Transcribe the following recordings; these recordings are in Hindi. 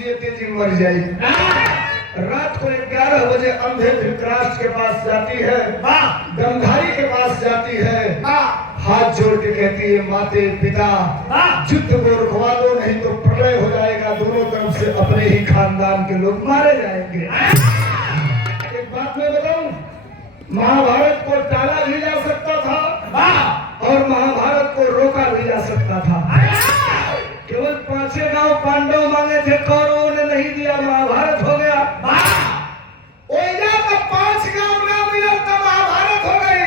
जीते जी मर जाएगी। रात को 11 बजे अंधे धृतराष्ट्र के पास जाती है, गंधारी के पास जाती है, हाथ जोड़ के कहती है माते पिता युद्ध को रुकवा दो, नहीं तो प्रलय हो जाएगा, दोनों तरफ से अपने ही खानदान के लोग मारे जाएंगे। एक बात मैं बताऊं, महाभारत को टाला भी जा सकता था और महाभारत को रोका भी जा सकता था। केवल 5 गांव पांडव मांगे थे, कौरवों ने नहीं दिया, महाभारत हो गया। ओइला का 5 गांव ना मिला तो महाभारत हो गई।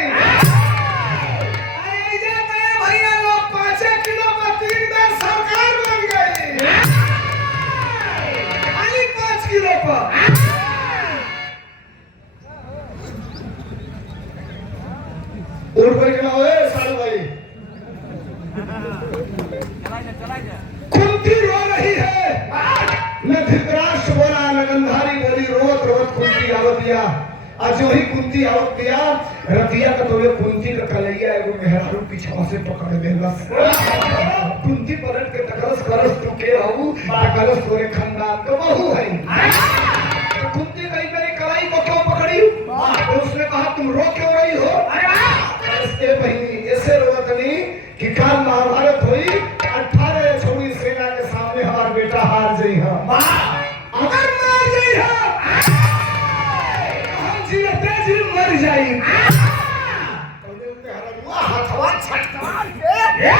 ऐजा में भैया लोग 5 किलो पर 3 बार सरकार बन गई। 5 किलो पर उड़ कोई क्या हुए सालू भाई। कुंती रो रही है, न धृतराष्ट्र बोला न गंधारी बोली, रोवत रोवत कुंती आवत दिया। आज जो ही कुंती आवत दिया, रतिया का तोले कुंती का कलैया एगो मेहरारू पीछा से पकड़ लेलस। कुंती पलट के तकलस करस तू के रहू, तकलस तोरे खानदान का बहू है। तो कुंती कहीं मेरी कलाई को क्यों पकड़ी? तो उसने कहा तुम रो क्यों रही हो? इसके बहिनी ऐसे रोवतनी कि काल महाभारत हुई, 18 छोड़ी सेना के सामने हमार बेटा हार जाई है। अगर मार जाई है हम जीते जी मर जाई। तोने उनके हरनुआ हथवा छटका के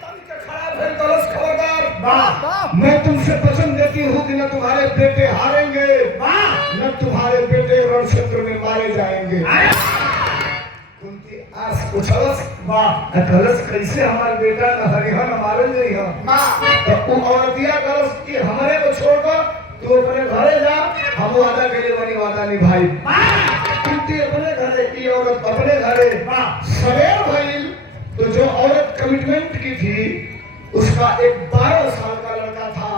तन के खड़ा भेल कलश खबरदार, मैं तुमसे वचन देती हूँ कि न तुम्हारे बेटे हारेंगे, न तुम्हारे बेटे रण क्षेत्र में मारे जाएंगे। आज पूछलस कलश कैसे हमारे बेटा न हरिहर मारल जाई है। तो औरतिया कलश कि हमरे को छोड़कर तू अपने घरे जा, हम वादा के लिए बनी वादा निभाई। कुंती अपने घरे की, औरत अपने घरे। सवेर भइल तो जो औरत कमिटमेंट की थी उसका एक 12 साल का लड़का था।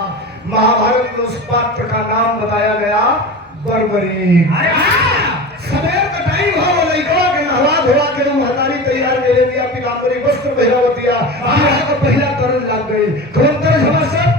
महाभारत में उस पात्र का नाम बताया गया बर्बरी। सवेर का टाइम हो, लड़का के नहवा धोवा के महतारी तैयार के ले दिया, पीतांबरी वस्त्र पहनाव दिया। यहाँ का पहला तरज लग गई। कौन तरज हमारे साथ?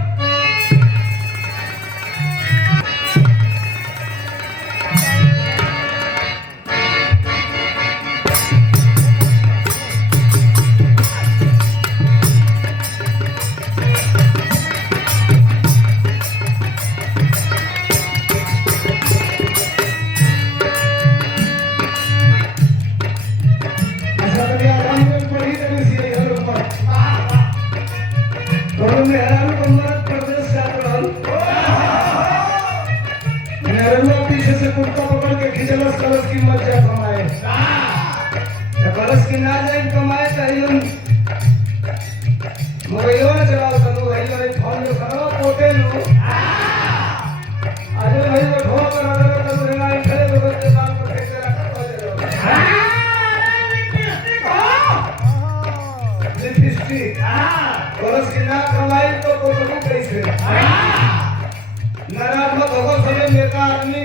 नकारात्मक होगा समय नेता आदमी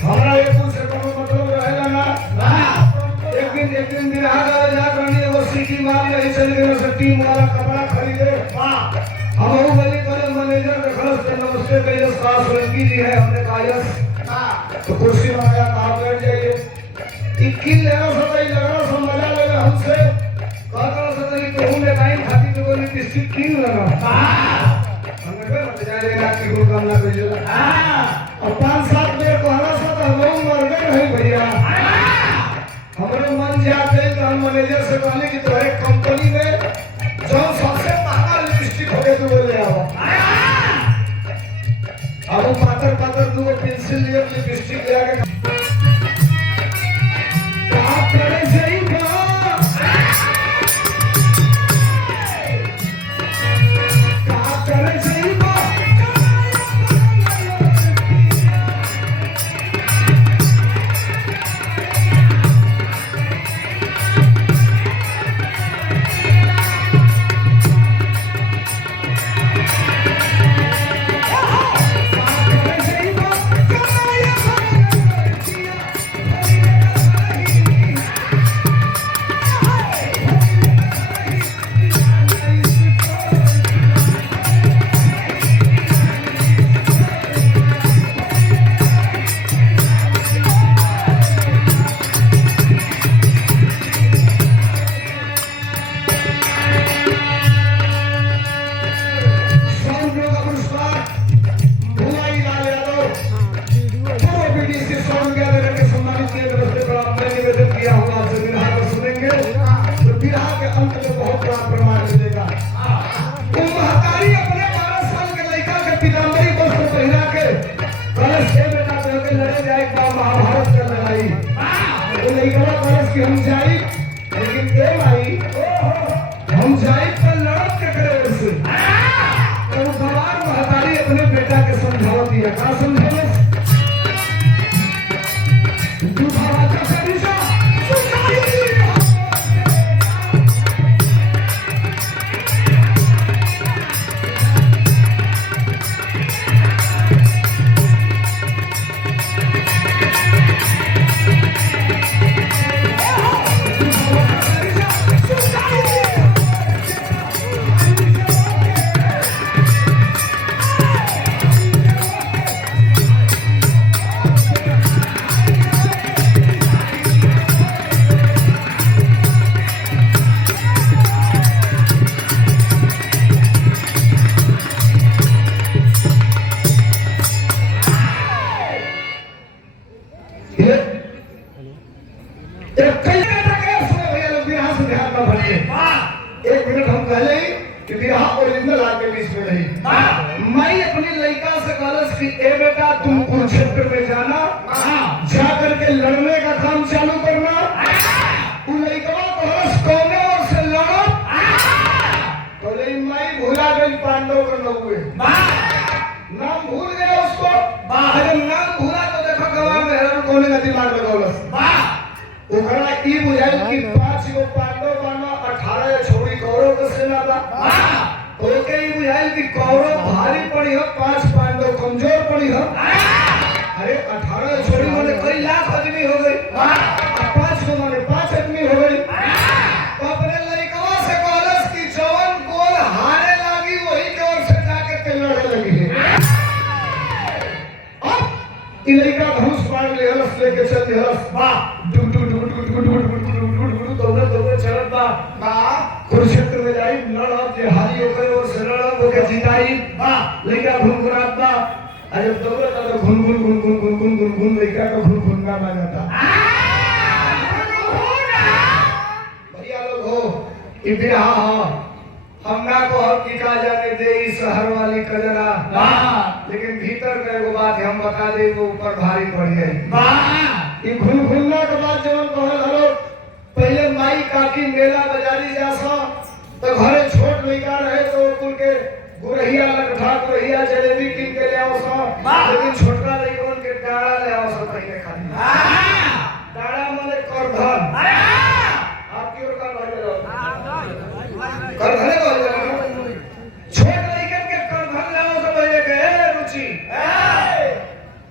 हमारा एक से कोनो मतलब रहेगा ना। एक दिन बिरहा गावे जा करनी वो सीटी मार नहीं चल गए सट्टी वाला कपड़ा खरीदे। हम वो गली वाले मैनेजर के खर्च से नमस्ते कहिए सास रंगी जी है, हमने कहा यस। तो कुर्सी बनाया, कहा बैठ जाइए। 21 लेना सताई लगना सब मजा लेगा हमसे। कहता सताई तो हूँ टाइम खाती तो बोली किसी किन लगा हमने मत जाए ना कि वो काम ना करिए। और 5-7 बेर कहला सा तो हम मर गए नहीं भैया। हमारे मन जाते तो हम मैनेजर से कहले कि तुम्हारे कंपनी में जो सबसे महंगा लिपस्टिक हो गया तो बोले आओ। अब पातर पातर दो पेंसिल लिए लिपस्टिक ले आके आप करे सही Yeah. हम जाई लेकिन ए भाई हम जाई पर लड़त के करे उससे तो गवार महतारी अपने बेटा के समझावत दिया का समझावे तू बाबा का करीसा सुनाई एक मिनट हम पहले ही कि बिहार ओरिजिनल आके बीच में रही मैं अपनी लड़का से कॉलेज की ए बेटा तुम कुरुक्षेत्र में जाना जा करके लड़ने का काम चालू करना उन लड़का को हर्ष कौने और से लड़ो तो लेकिन मैं भूला गई पांडव का नौवे नाम भूल गया उसको अरे नाम भूला तो देखो गवाह में हेरन कोने का दिमाग लगौलस ओकरा ई बुझाइल कि 5 गो पांडव बाना 18 छोड़ी कौरव के सेना बा ओके ई बुझाइल कि कौरव भारी पड़ी हो 5 पांडव कमजोर पड़ी हो अरे 18 छोड़ी माने कई लाख आदमी हो गई 5 को माने 5 आदमी हो गई तो अपने लड़कवा से कॉलेज की जवन गोल हारे लगी वही के ओर से जाके के लड़ने लगी है अब ई लड़का धनुष मार ले हलस लेके चल दे हलस वाह कुरुक्षेत्र में जाई लड़ब जे हारी ओकरे और से लड़ब ओके जिताई लइका घुनघुनात बा अरे दौड़त तो घुन लइका को घुनघुना मांगता भैया लोग हो ई बिरहा हमरा को हक की का जाने दे ई शहर वाली कजरा लेकिन भीतर का एगो बात हम बता दे वो ऊपर भारी पड़ जाए ई घुनघुना के बाद जवन कहल हलो पहले माई काकी मेला बाजारी जासा तो घरे छोट लइका रहे तो कुल के गुरहिया लकठा गुरहिया जलेबी किन के ले आओ सा लेकिन छोटका लइकन के डाड़ा ले आओ सा पहले खाली डाड़ा माने करधन आपकी ओर का कहले लो करधन कहले लो छोट लइकन के करधन ले आओ सा पहले के रुचि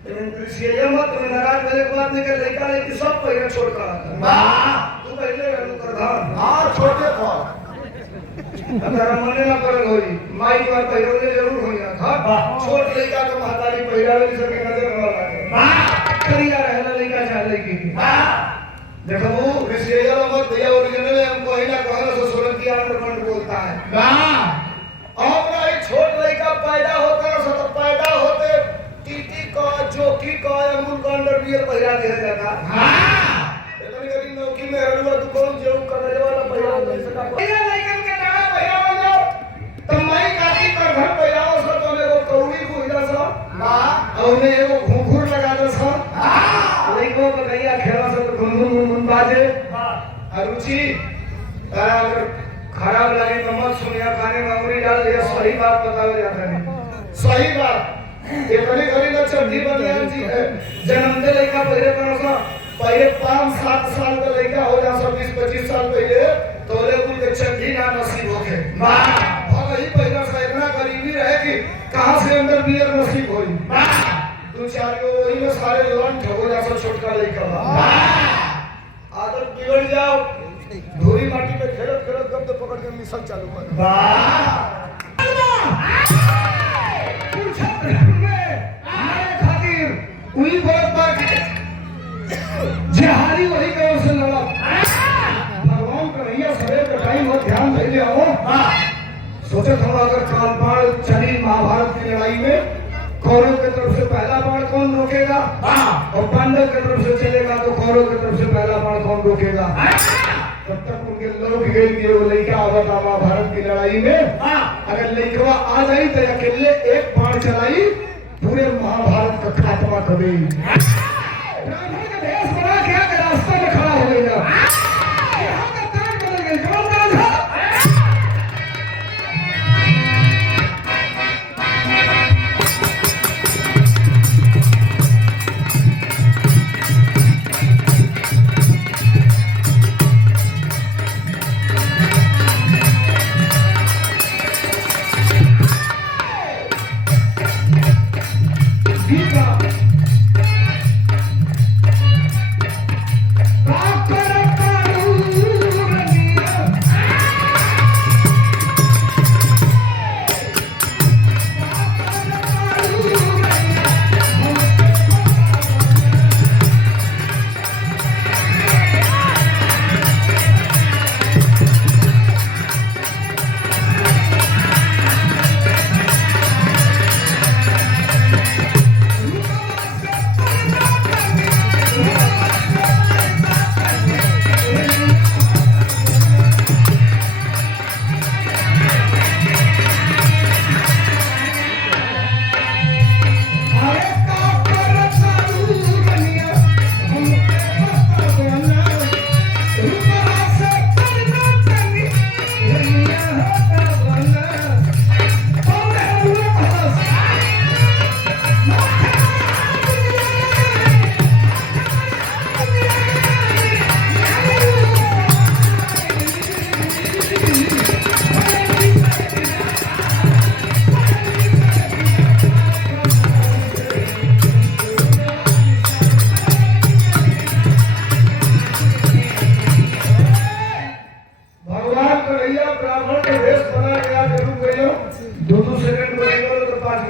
लेकिन कृषिया मत में नाराज होने के बाद निकल लइका लेके सब पहले छोड़ कर तू पहले रहू करधन हां छोटे था अगर मने ना करल होई माई बार पहिरले जरूर होई था छोट लइका के महतारी पहिरावे सके नजर न लागे करिया रहला लइका चाह लइकी देखो वो विशेषज्ञ मत भैया ओरिजिनल हम पहिला कहला सो सोलंकी आंध्र बोलता है अब ना एक छोट लइका पैदा होता है तो पैदा होते टीटी का जोकी का अमूल का अंडरवियर पहिरा दिया जाता इतनी गरीब नौकी में हरवा दुकान जो करने वाला पहिरा नहीं सका पहिरा लइकन के डाला पहिरा वाला तो माई काकी कर घर पहिराओ सो तो ने वो कौड़ी बुझा सो और ने एगो घुंघूर लगा दो सो लइको बगैया खेला सो तो गुनगुन बाजे रुचि अगर खराब लगे तो मत सुनिया खाने में अंगुरी डाल दिया सही बात बतावे जाता नहीं सही बात इतनी गरीब चढ़ी बनियान जी जन्म दे लइका पहले करो पहले 5-7 साल का लइका हो जा 20-25 साल पहले तोले कुल के चढ़ी ना नसीब होके भगही पहला से इतना गरीबी रहे कि कहां से अंदर बियर नसीब होई 2-4 गो वही में सारे लंठ हो जा छोटका लइका आदत बिगड़ जाओ धूरी माटी पे खेलत खेलत कब तो पकड़ के मिसल चालू कर वाह उही बहुत बार जहारी वही करो से लड़ा भगवान का रैया सवेर का टाइम हो ध्यान दे ले आओ सोचे हम अगर काल बाण चली महाभारत की लड़ाई में कौरव की तरफ से पहला बाण कौन रोकेगा और पांडव की तरफ से चलेगा तो कौरव की तरफ से पहला बाण कौन रोकेगा तब तक उनके लोग गए कि वो लड़का आवता महाभारत की लड़ाई में अगर लड़का आ जाई तो अकेले एक बाण चलाई पूरे महाभारत का खात्मा कर देगी ब्राह्मण का भेष बना के रास्ते में खड़ा हो गया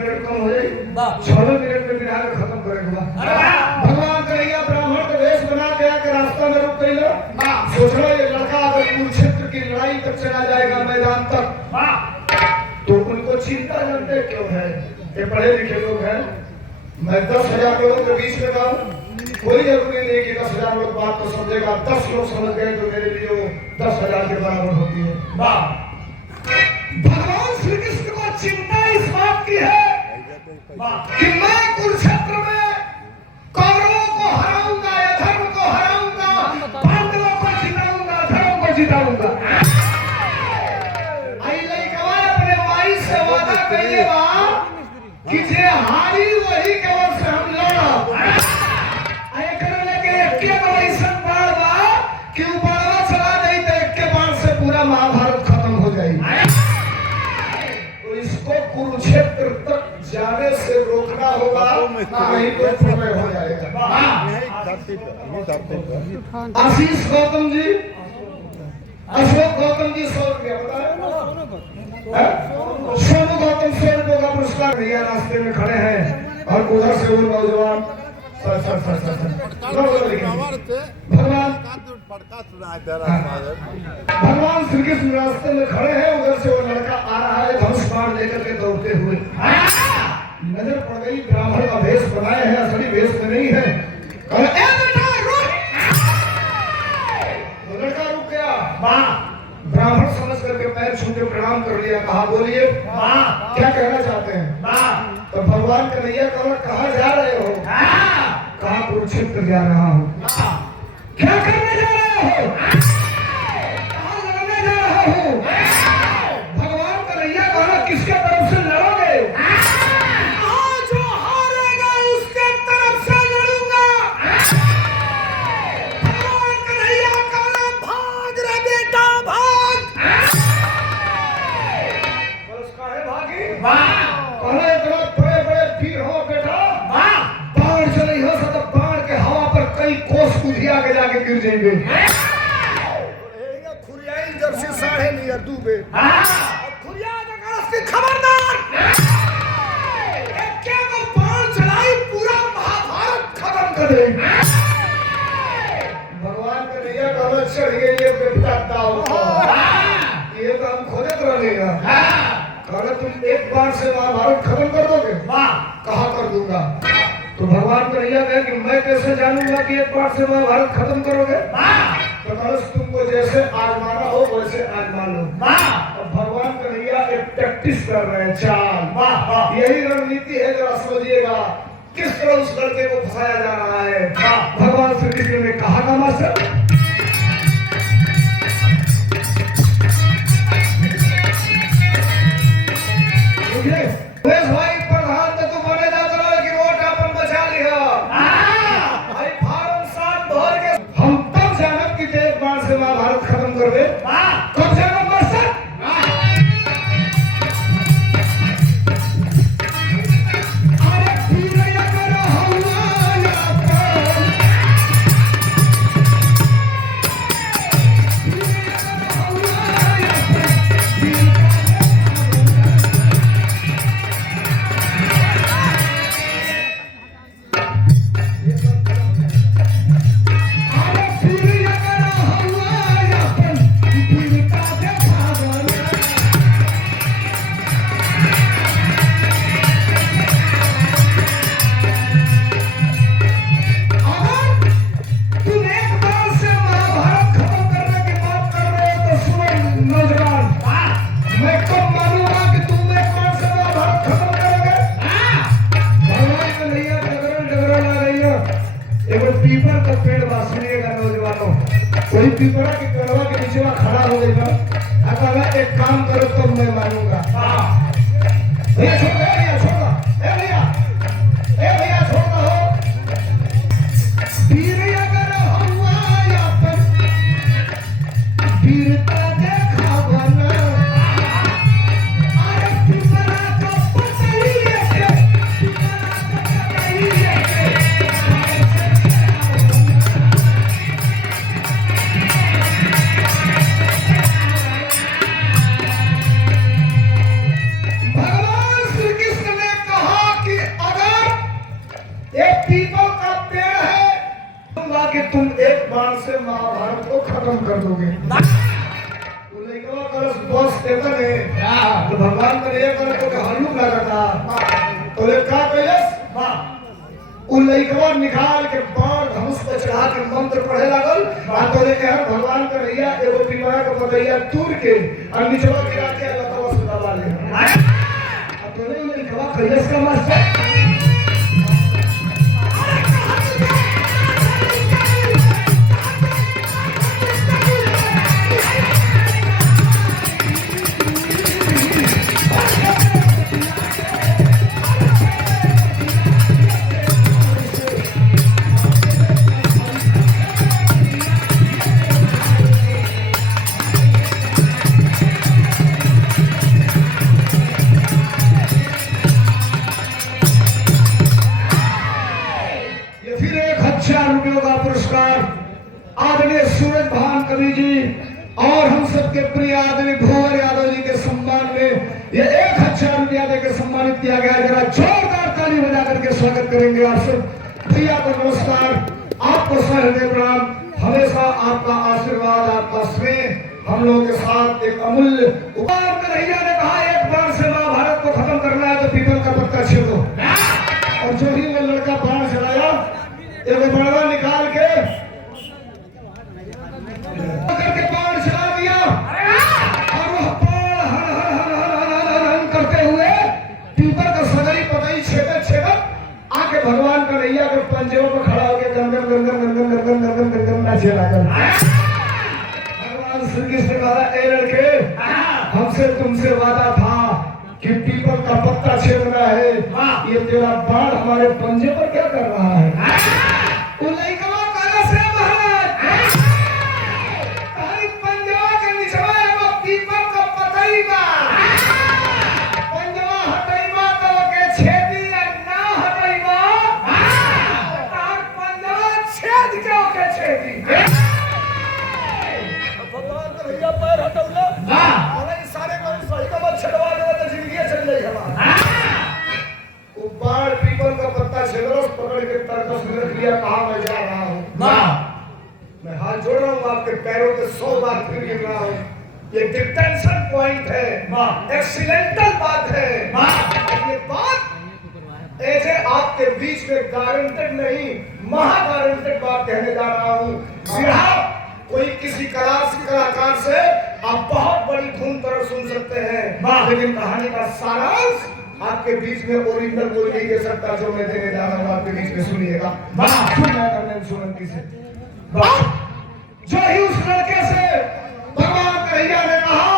मिनट कम हो जाए 6 मिनट में बिरहा के खत्म करेगा भगवान कन्हैया ब्राह्मण के वेश बना के आके रास्ता में रुक गई लो सोच रहा ये लड़का अगर कुरुक्षेत्र की लड़ाई तक चला जाएगा मैदान तक तो उनको चिंता जानते क्यों है ये पढ़े लिखे लोग हैं मैं 10,000 लोगों के बीच में रहूं कोई जरूरी नहीं कि 10,000 लोग बात को समझेगा 10 लोग समझ गए तो मेरे लिए वो 10,000 के बराबर होती है भगवान श्री कृष्ण को चिंता इस बात की है कि मैं कुरुक्षेत्र में कौरवों को हराऊंगा अधर्म को हराऊंगा पांडवों को जिताऊंगा धर्म को जिताऊंगा आई लइकवा अपने माई से वादा कइले बा कि जे हारी वही केवल से हम लड़ब आए करे लगे एके गो ऐसन बाण बा कि उ बाणवा चला देई त एके बाण से पूरा महाभारत खत्म हो जाई तो इसको कुरुक्षेत्र तक जाने से रोकना होगा नहीं तो प्रलय हो जाएगा आशीष गौतम जी अशोक गौतम जी 100 रुपया बताया सोनू गौतम 100 रुपये का पुरस्कार दिया रास्ते में खड़े हैं और उधर से वो नौजवान भगवान श्री कृष्ण रास्ते में खड़े हैं उधर से वो लड़का आ रहा है धनुष बाण लेकर के दौड़ते हुए नजर पड़ गई ब्राह्मण का भेष बनाए हैं असली भेष में नहीं है लड़का रुक गया ब्राह्मण समझ करके पैर छू के प्रणाम कर लिया कहा बोलिए क्या कहना चाहते हैं तो भगवान कन्हैया कहाँ जा रहे हो कहा कुरुक्षेत्र जा रहा हूँ क्या करने जा रहे हो कहाँ लड़ने जा रहा हूँ भगवान कन्हैया कहा किसके तरफ से लड़ोगे जो हारेगा उसके तरफ से लड़ूंगा भगवान कन्हैया कहा भाग रे बेटा भाग बस काहे भागी कहले इतना बड़े बड़े वीर हो बेटा बाढ़ चली हो तो बाढ़ के हवा पर कई कोस कुधिया के जाके गिर जाएंगे खुरियाई जब से साढ़े नहीं डूबे खुरिया की खबरदार एक क्या को बाढ़ चलाई पूरा महाभारत खत्म कर दे भगवान कन्हैया कहना चढ़िए ये बेटा दाव ये तो हम खोजत रहेगा अगर तुम एक बार से महाभारत खत्म कर दोगे कहा कर दूंगा तो भगवान कन्हैया कहे कि मैं कैसे जानूंगा कि एक बार से महाभारत खत्म करोगे तो बस तुमको जैसे आजमाना हो वैसे आजमा लो अब भगवान कन्हैया एक प्रैक्टिस कर रहे हैं चाल यही रणनीति है जरा समझिएगा किस तरह उस लड़के को फंसाया जा रहा है भगवान श्री कृष्ण ने कहा था मास्टर भाई प्रधान तो तुम बने जाते रहो लेकिन वोट अपन बचा लिया भाई फार्म 7 भर के हम तब जानब कि एक बार से महाभारत खत्म करबे कब जानब मास्टर अरे भीड़िया करो हवाया पीपल का पेड़ बा सुनिएगा नौजवानों वही पीपड़ा के पेड़वा के नीचे खड़ा हो गई बा अगर एक काम करो तो मैं मानूंगा भैया छोड़ भैया छोड़ दो वीर अगर हुआ या पर वीरता देखा बना अरे पीपड़ा का पतई है भगवान खत्म कर दोगे। वो लइकवा करस बस देता ने तो भगवान करे एक कर तो हल्लू लगाता तो ले का कइलस उ लइकवा निकाल के बाण धनुष पे चढ़ा के मंत्र पढ़े लागल आ तो ले के भगवान करैया एगो पिपरा के पतैया तूर के और निचवा गिरा के लतवा से दबा ले आ तो ले लइकवा कइलस का मास्टर आदरणीय सूरज भान कवि जी और हम सबके प्रिय आदरणीय भूवर यादव जी के सम्मान में ये 1000 रुपया देकर सम्मानित किया गया। जरा जोरदार ताली बजा करके स्वागत करेंगे आप सब। भैया को नमस्कार, आपको सहृदय प्रणाम। हमेशा आपका आशीर्वाद, आपका स्नेह हम लोगों के साथ एक अमूल्य उपहार। कन्हैया ने कहा एक बार से महाभारत को खत्म करना है तो पीपल का पत्ता छेदो। और जो ही वो लड़का बाण चलाया एक बड़वा निकाल के बाण चला दिया और वह बाण हर हर हर हर हर हर हर करते हुए पीपल का सगरी पतई छेदत छेदत आके भगवान कन्हैया के पंजों पर खड़ा होकर गंगन गंगन गंगन गंगन गंगन गंगन नाचे लागल। भगवान श्री कृष्ण कहा ए लड़के हमसे तुमसे वादा था कि पीपल का पत्ता छेदना है, ये तेरा बाण हमारे पंजे पर क्या कर रहा है? मैं जा रहा हूँ, मैं हाथ जोड़ रहा हूँ आपके पैरों पे 100 बार फिर गिर रहा हूँ। ये डिटेंशन पॉइंट है, एक्सीडेंटल बात है। ये बात ऐसे आपके बीच में गारंटेड नहीं, महा गारंटेड बात कहने जा रहा हूँ। कोई किसी कलाकार से आप बहुत बड़ी धुन तरह सुन सकते हैं, लेकिन कहानी का सारांश आपके बीच में ओरिजिनल कोई नहीं दे सकता। जो मैं देने जा रहा हूँ आपके बीच में सुनिएगा। सुनंती से जो ही उस लड़के से भगवान कन्हैया ने कहा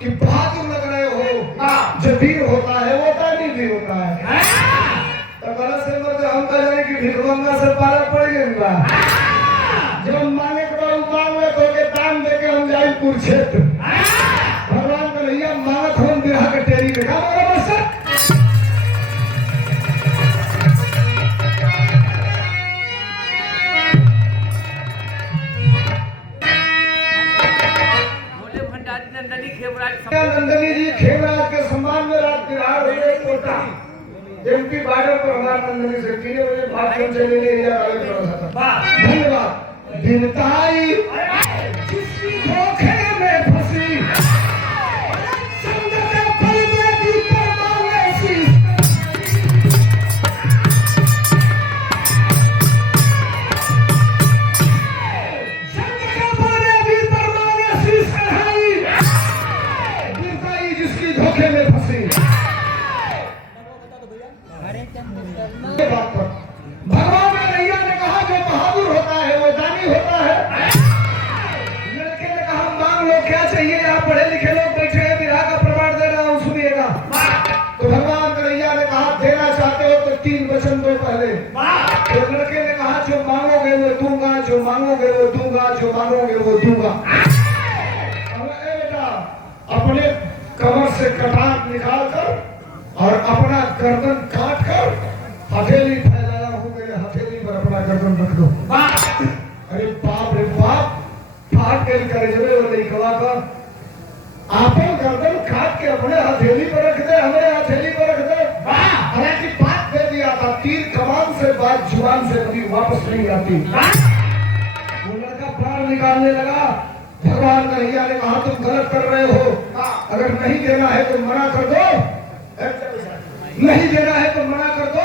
कि बहादुर लग रहे हो, जो वीर होता है वो दानी भी होता है। तो गलत से मत हम कह रहे कि भिखमंगा से पाला पड़ गया। जब हम मांगे मांगे तो के दान दे के हम जाए कुरुक्षेत्र। भगवान कन्हैया मांगत हम बिरहा के टेरी पे का बोला नंदनी जी खेमराज के सम्मान में रात बिहार कोटा एमपी बॉर्डर पर हमारा नंदनी से 3 बजे भाषण चले धन्यवाद। बिनताई जिसकी धोखे में फंसी संग के पल में भी परवाने शीश संग के पल में भी परवाने शीश कढ़ाई। बिनताई जिसकी धोखे में फंसी भगवान कन्हैया ने कहा जो बहादुर होता है वो दानी होता है। लड़के ने कहा मांग लो क्या चाहिए, यहाँ पढ़े लिखे लोग बैठे हैं, विवाह का प्रमाण दे रहा हूँ सुनिएगा। तो भगवान कन्हैया ने कहा देना चाहते हो तो 3 वचन दो पहले। तो लड़के ने कहा जो मांगोगे वो दूंगा, जो मांगोगे वो दूंगा, जो मांगोगे वो दूंगा। बेटा अपने कमर से कटार निकाल कर और अपना गर्दन काट कर हथेली फैलाया हूँ, मेरे हथेली पर अपना गर्दन रख दो। अरे बाप रे बाप, फाट के करे जब वो लइकवा का आपन गर्दन काट के अपने हथेली पर रख दे, हमारे हथेली पर रख दे। अरे की बात दे दिया था, तीर कमान से बात जुबान से कभी वापस नहीं आती। वो लड़का प्राण निकालने लगा कन्हैया ने कहा तुम गलत कर रहे हो, अगर नहीं देना है तो मना कर दो, नहीं देना है तो मना कर दो,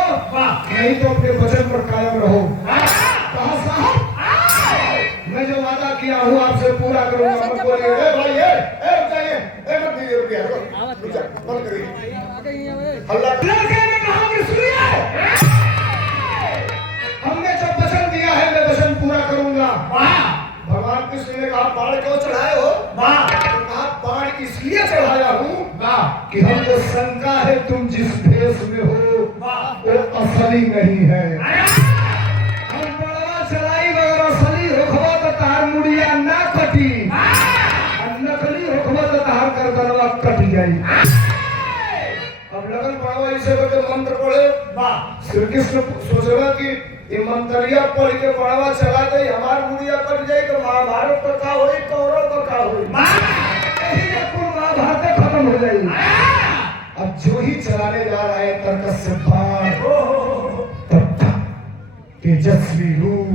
नहीं तो अपने वचन पर कायम रहो। कहा साहब मैं जो वादा किया हूँ आपसे पूरा करूंगा। मत बोलिए ए भाई रुक जाइए, मत दीजिए, रुक जा, बंद करिए हल्ला। लड़के ने कहा कि सुनिए, हमने जो वचन दिया है मैं वचन पूरा करूंगा। भगवान कृष्ण ने कहा बाण क्यों चढ़ाए हो? कहा बाण इसलिए चढ़ाया हूँ कि हमको शंका है तुम जिस भेष में हो वो असली नहीं है। हम बड़वा चलाई अगर असली होखबो तो तार मुड़िया ना कटी, नकली होखबो तो तार गर्दनवा कट जाई। अब लगन बड़वा इसे करके मंत्र पढ़े, श्री कृष्ण सोचला कि ये मंत्रिया पढ़ के बड़वा चला दे हमार मुड़िया कट जाए तो महाभारत का का होई, कौरव का का होई, महाभारत खत्म हो जाएगी। अब जो ही चलाने जा रहा है तर्क से बाण, तेजस्वी रूप,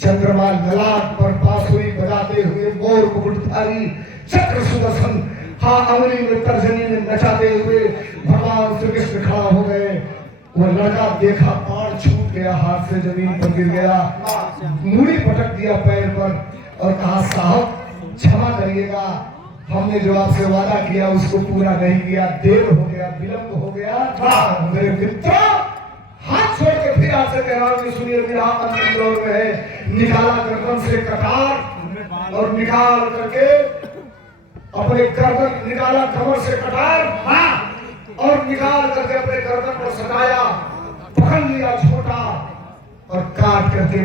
चंद्रमा ललाट पर बांसुरी बजाते हुए मोर मुकुटधारी चक्र सुदर्शन हाँ अंगुली में तर्जनी में नचाते हुए भगवान श्री कृष्ण खड़ा हो गए। वो लड़का देखा बाण छूट गया, हाथ से जमीन पर गिर गया, मूड़ी पटक दिया पैर पर और कहा साहब क्षमा करिएगा, हमने जो आपसे वादा किया उसको पूरा नहीं किया, देर हो गया, विलंब हो गया। मेरे मित्रों हाथ छोड़ के फिर आपसे कह रहा हूं कि सुनिए मेरा अंतिम दौर में है। निकाला गर्दन से कटार और निकाल करके अपने गर्दन, निकाला कमर से कटार और निकाल करके अपने गर्दन पर सटाया, पकड़ लिया छोटा और काट करके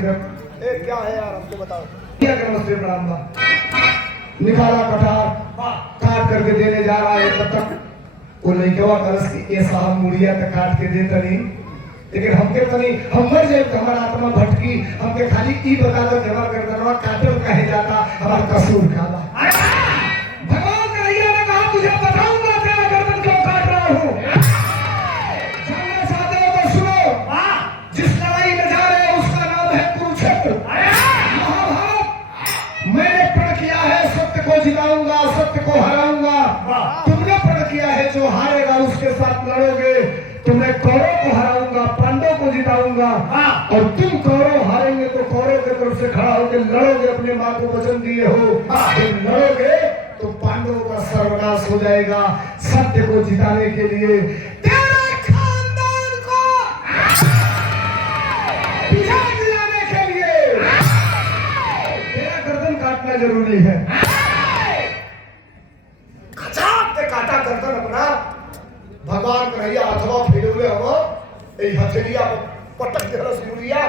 क्या है यार हमको बताओ, क्या नमस्ते प्रणाम बा, निकाला कटार काट करके देने जा रहा है। तब तक वो लड़कवा करस की ऐसा हम मुड़िया तक काट के देता नहीं, लेकिन हमके तनी हम मर जाए तो हमारा आत्मा भटकी, हमके खाली ई बता दो जमा कर दरवा काटल कहे जाता हमारा कसूर का बा। भगवान कन्हैया ने कहा तुझे बताऊंगा तेरा गर्दन क्यों काट रहा हूं, जानना चाहते हो तो सुनो। जिस लड़ाई में जा रहे हो उसका नाम है कुरुक्षेत्र महाभारत। मैंने प्रण किया है सत्य को जिताऊंगा, सत्य को हराऊंगा। तुमने प्रण किया है जो हारेगा उसके साथ लड़ोगे, तो मैं कौरव को हराऊंगा, पांडव को जिताऊंगा। और तुम कौरव हारेंगे तो कौरव के तरफ से खड़ा होकर लड़ोगे, अपने माँ को वचन दिए हो, तुम लड़ोगे तो पांडवों का सर्वनाश हो जाएगा। सत्य को जिताने के लिए तेरे खानदान को पिछा दिलाने के लिए तेरा गर्दन काटना जरूरी है। खचाक से काटा गर्दन अपना। भगवान कन्हैया अथवा फेरे हुए हम ए हथेलिया पटक देला सिमुरिया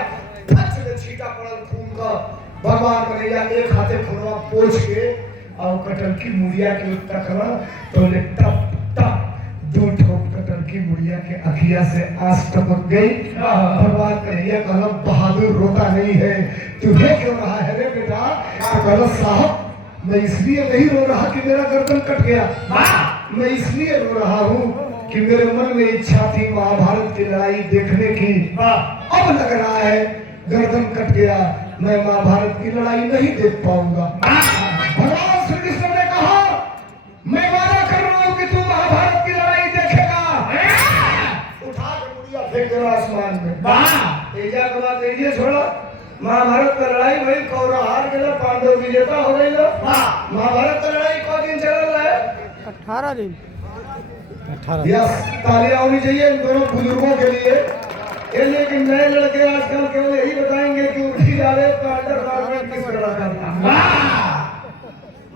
फट से छीटा पड़ल खून का। भगवान कन्हैया एक हाथे खूनवा पोंछ के और कटल की मुड़िया के तकला तो ले टप टप दो ठोक कटल की मुड़िया के अखिया से आंस टपक गई। भगवान कन्हैया कहला बहादुर रोता नहीं है, तुझे क्यों रहा है रे बेटा? तो कहला साहब मैं इसलिए नहीं रो रहा कि मेरा गर्दन कट गया, मैं इसलिए रो रहा हूँ कि मेरे मन में इच्छा थी महाभारत की लड़ाई देखने की। अब लग रहा है गर्दन कट गया, मैं महाभारत की लड़ाई नहीं देख पाऊंगा। भगवान श्री कृष्ण ने कहा मैं वादा कर रहा हूं कि तू महाभारत की लड़ाई देखेगा। उठा के मुड़िया फेंक देना आसमान में। तेजा के बाद तेजिए छोड़ा, महाभारत का लड़ाई भाई कौरव हार गया, पांडव विजेता हो गई। महाभारत का लड़ाई कौ दिन चल रहा है? 18 दिन। तालियां होनी चाहिए इन दोनों बुजुर्गों के लिए। ये लेकिन नए लड़के आजकल केवल यही बताएंगे कि उठी जावे तो अंडर किस तरह करता।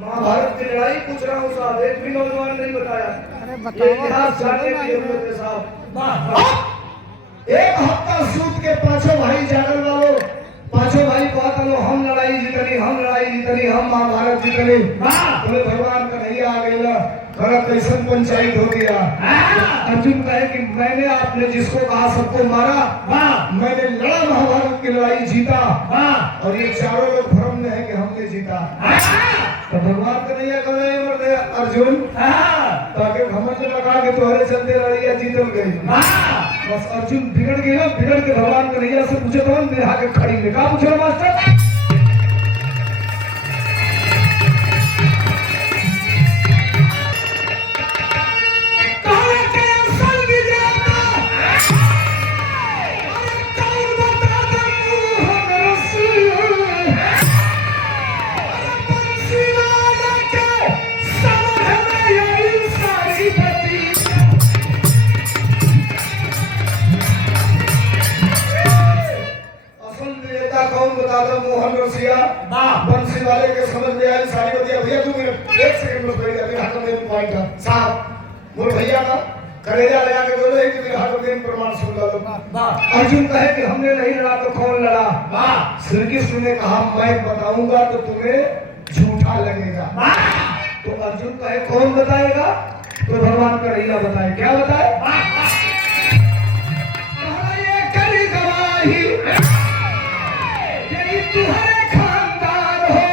महाभारत की लड़ाई पूछ रहा हूँ साहब, एक भी नौजवान नहीं बताया। ये इतिहास जानने के लिए साहब एक हफ्ता सूत के पांचों भाई जागल वालों, पांचों भाई कहता लो हम लड़ाई जीतनी, हम लड़ाई जीतनी, हम महाभारत जीतनी। तुम्हें भगवान कन्हैया आ गई कैसन पंचायत हो गया। अर्जुन कहे कि मैंने आपने जिसको कहा सबको मारा, मैंने लड़ा महाभारत की लड़ाई जीता और ये चारों लोग भ्रम में है कि हमने जीता। तो भगवान कन्हैया कह रहे हैं अर्जुन ताकि घमंड लगा के तुम्हारे चलते लड़ाइया जीतल गई। बस अर्जुन बिगड़ गया, बिगड़ के भगवान कन्हैया से पूछे तो मेरे आगे खड़ी में कहा पूछो मास्टर भैया का कलेजा लगा के बोले कि मेरे हाथ में प्रमाण सुन लो। अर्जुन कहे कि हमने नहीं लड़ा तो कौन लड़ा? श्री कृष्ण ने कहा मैं बताऊंगा तो तुम्हें झूठा लगेगा। तो अर्जुन कहे कौन बताएगा? तो भगवान कन्हैया बताए। क्या बताए? ये करी गवाही यही तुम्हारे खानदान हो,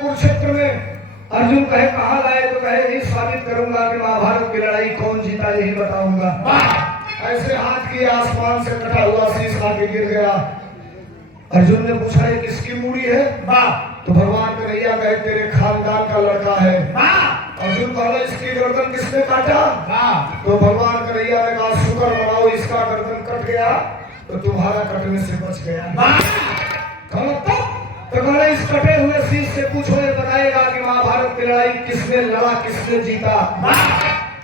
कुरुक्षेत्र में। अर्जुन कहे कहाँ लाए? तो कहे यही साबित करूंगा कि महाभारत की लड़ाई कौन जीता, यही बताऊंगा। ऐसे हाथ की आसमान से कटा हुआ शीश आके गिर गया। अर्जुन ने पूछा ये किसकी मूड़ी है? तो भगवान कन्हैया कहे तेरे खानदान का लड़का है। अर्जुन कहा इसकी गर्दन किसने काटा? तो भगवान कन्हैया ने कहा शुक्र मनाओ इसका गर्दन कट गया तो तुम्हारा कटने से बच गया। तो कहना इस कटे हुए शीश से पूछो, ये बताएगा कि महाभारत की लड़ाई किसने लड़ा, किसने जीता।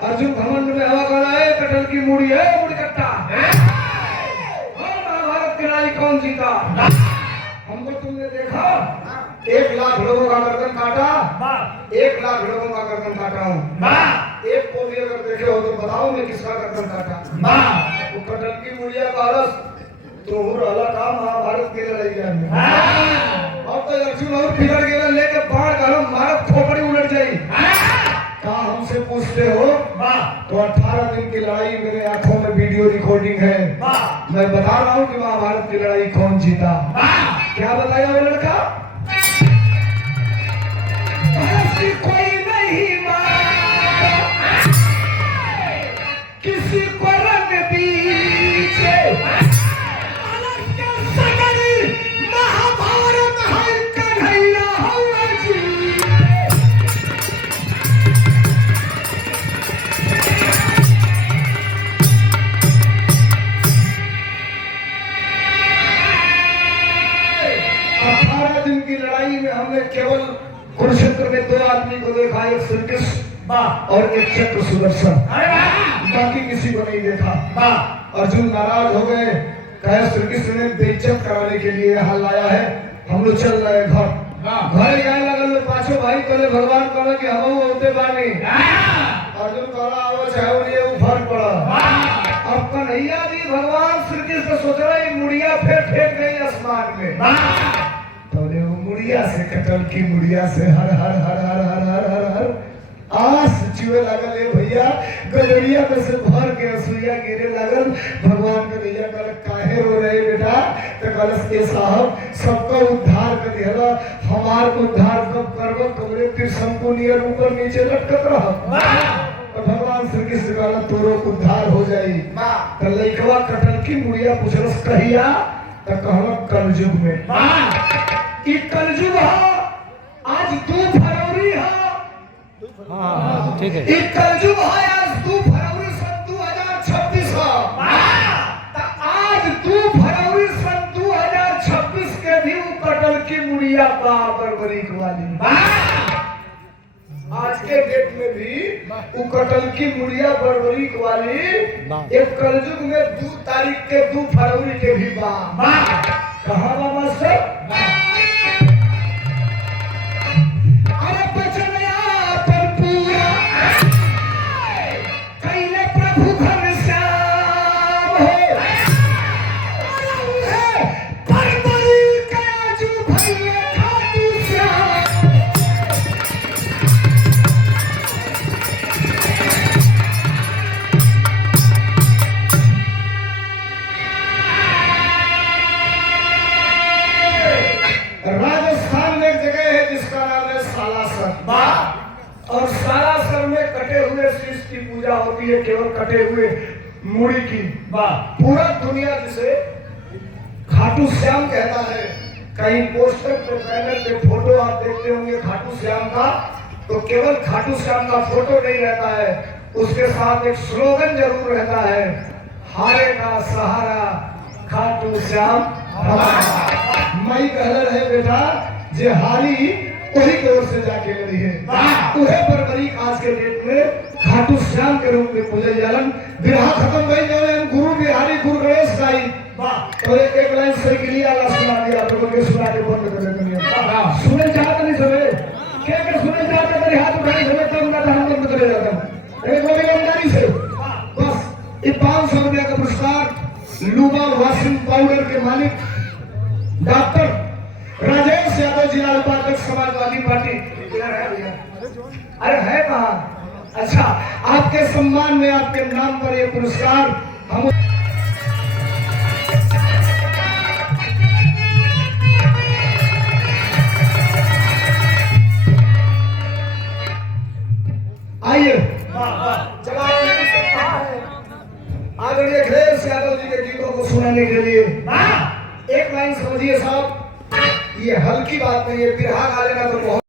अर्जुन घमंड में हवा कहना है कटल की मूड़ी है, मूड़ी कट्टा और महाभारत की लड़ाई कौन जीता? हमको तुमने देखा 1 लाख लोगों का गर्दन काटा, 1 लाख लोगों का गर्दन काटा हूँ। एक को भी अगर देखे हो तो बताओ मैं किसका गर्दन काटा? वो कटल की मूड़िया का रस तो रहला का महाभारत की लड़ाई में। अब तो अर्जुन और बिगड़ गया, लेके बाढ़ गरम मारत खोपड़ी उलट जाई। कहा हमसे पूछते हो तो 18 दिन की लड़ाई मेरे आंखों में वीडियो रिकॉर्डिंग है। मैं बता रहा हूँ कि महाभारत की लड़ाई कौन जीता। क्या बताया वो लड़का? कोई नहीं किसी को रंग दीजिए केवल कुरुक्षेत्र में 2 आदमी को देखा, एक श्री कृष्ण और एक चक्र सुदर्शन। बाकी किसी को नहीं देखा। अर्जुन नाराज हो गए, कहे श्री कृष्ण ने बेइज्जत कराने के लिए यहाँ लाया है, हम लोग चल रहे घर। घर जाए लगल पांचों भाई कहले भगवान कहला कि हम होते बानी। अर्जुन कहला आवो चाहे लिए उफर पड़ा। अब कन्हैया जी भगवान श्री कृष्ण सोच रहे मुड़िया फिर फेंक गई आसमान में। मुड़िया से कटल की मुड़िया से हर हर हर हर हर हर हर हर आस चुए लगल है भैया, गजरिया में से भर के असुइया गिरे लगल। भगवान के भैया कल काहे रो रहे बेटा? तो कल के साहब सबका उद्धार कर दिया, हमार उद्धार कब करबो? कमरे त्रिशंकु नियर ऊपर नीचे लटकत रह। तो भगवान श्री कृष्ण का तोरो उद्धार हो जाई। तो लइकवा कटल की मुड़िया पूछलस कहिया? तो कहला कलयुग में। कलयुग हो आज 2 फरवरी हो। हाँ ठीक है। कलयुग हो आज 2 फरवरी सन 2026 हो। आज 2 फरवरी सन 2026 के भी कटल की मुड़िया का बरबरीक वाली। आज के डेट में भी कटल की मुड़िया बरबरीक वाली एक कलयुग में 2 तारीख के 2 फरवरी के भी बा। कहाँ बा मास्टर? राजस्थान में एक जगह है जिसका नाम है सालासर। और सालासर में कटे हुए शीश की पूजा होती है, केवल कटे हुए मूड़ी की। पूरा दुनिया जिसे खाटू श्याम कहता है। कहीं पोस्टर पे बैनर पे फोटो आप देखते होंगे खाटू श्याम का, तो केवल खाटू श्याम का फोटो नहीं रहता है, उसके साथ एक स्लोगन जरूर रहता है, हारे का सहारा खाटू श्याम हमारा। मई कहल है बेटा जे हारी वही की ओर से जाके लड़ी है। उहे फरवरी आज के डेट में खाटू श्याम के रूप में पूजल जालन। विवाह खत्म भई जो हम गुरु बिहारी गुरु गणेश गाई और एक लाइन सरगिलिया ला सुना दिया तो के सुना के बंद कर देते हैं। सुने चाहते नहीं सुने के सुने चाहते मेरे हाथ उठाए सुने तब ना हम बंद कर देता हूं। एक बोली ईमानदारी से बस ये 500 रुपया का पुरस्कार लूबा वासिम पाउडर के मालिक डॉक्टर राजेश यादव जिला उपाध्यक्ष समाजवादी पार्टी। अरे है कहाँ? अच्छा, आपके सम्मान में आपके नाम पर ये पुरस्कार हम आइए आदरणीय अखिलेश यादव जी के गीतों को सुनाने के लिए एक लाइन समझिए साहब, ये हल्की बात नहीं है। बिरहा गा लेना तो बहुत